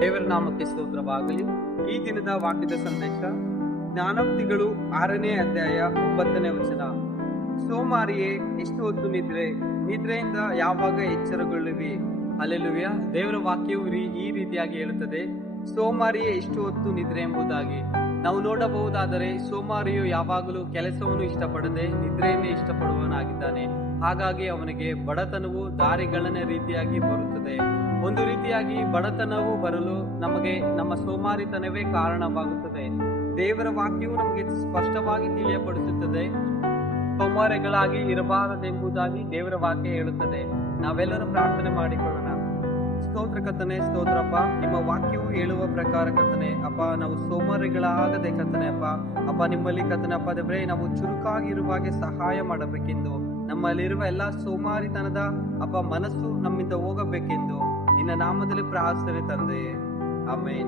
ದೇವರ ನಾಮಕ್ಕೆ ಸ್ತೋತ್ರವಾಗಲಿ. ಈ ದಿನದ ವಾಕ್ಯದ ಸಂದೇಶ ಜ್ಞಾನೋಕ್ತಿಗಳು ಆರನೇ ಅಧ್ಯಾಯ ಒಂಬತ್ತನೇ ವಚನ. ಸೋಮಾರಿಯೇ, ಎಷ್ಟು ಹೊತ್ತು ನಿದ್ರೆ? ನಿದ್ರೆಯಿಂದ ಯಾವಾಗ ಎಚ್ಚರಗೊಳ್ಳುವಿ? ಅಲೆಲುವ್ಯ ದೇವರ ವಾಕ್ಯವು ಈ ರೀತಿಯಾಗಿ ಹೇಳುತ್ತದೆ. ಸೋಮಾರಿಯೇ, ಎಷ್ಟು ಹೊತ್ತು ನಿದ್ರೆ ಎಂಬುದಾಗಿ. ನಾವು ನೋಡಬಹುದಾದರೆ ಸೋಮಾರಿಯು ಯಾವಾಗಲೂ ಕೆಲಸವನ್ನು ಇಷ್ಟಪಡದೆ ನಿದ್ರೆಯನ್ನೇ ಇಷ್ಟಪಡುವವನಾಗಿದ್ದಾನೆ. ಹಾಗಾಗಿ ಅವನಿಗೆ ಬಡತನವು ದಾರಿಗಳನ್ನ ರೀತಿಯಾಗಿ ಬರುತ್ತದೆ. ಒಂದು ರೀತಿಯಾಗಿ ಬಡತನವು ಬರಲು ನಮಗೆ ನಮ್ಮ ಸೋಮಾರಿತನವೇ ಕಾರಣವಾಗುತ್ತದೆ. ದೇವರ ವಾಕ್ಯವು ನಮಗೆ ಸ್ಪಷ್ಟವಾಗಿ ತಿಳಿಯಪಡಿಸುತ್ತದೆ. ಸೋಮಾರಿಗಳಾಗಿ ಇರಬಾರದೆಂಬುದಾಗಿ ದೇವರ ವಾಕ್ಯ ಹೇಳುತ್ತದೆ. ನಾವೆಲ್ಲರೂ ಪ್ರಾರ್ಥನೆ ಮಾಡಿಕೊಳ್ಳೋಣ. ಸ್ತೋತ್ರ ಕರ್ತನೆ, ಸ್ತೋತ್ರಪ್ಪ. ನಿಮ್ಮ ವಾಕ್ಯವು ಹೇಳುವ ಪ್ರಕಾರ ಕರ್ತನೆ, ಅಪ್ಪ, ನಾವು ಸೋಮಾರಿಗಳಾಗದೆ ಕರ್ತನೆ, ಅಪ್ಪ. ಅಪ್ಪ, ನಿಮ್ಮಲ್ಲಿ ಕರ್ತನೆ, ಅಪ್ಪ ದೇವ್ರೆ, ನಾವು ಚುರುಕಾಗಿರುವ ಹಾಗೆ ಸಹಾಯ ಮಾಡಬೇಕೆಂದು. ನಮ್ಮಲ್ಲಿರುವ ಎಲ್ಲಾ ಸೋಮಾರಿತನದ, ಅಪ್ಪ, ಮನಸ್ಸು ನಮ್ಮಿಂದ ಹೋಗಬೇಕೆಂದು. ನಿನ್ನ ನಾಮದಲ್ಲಿ ಪ್ರಾರ್ಥನೆ ತಂದೆ. ಆಮೇಲೆ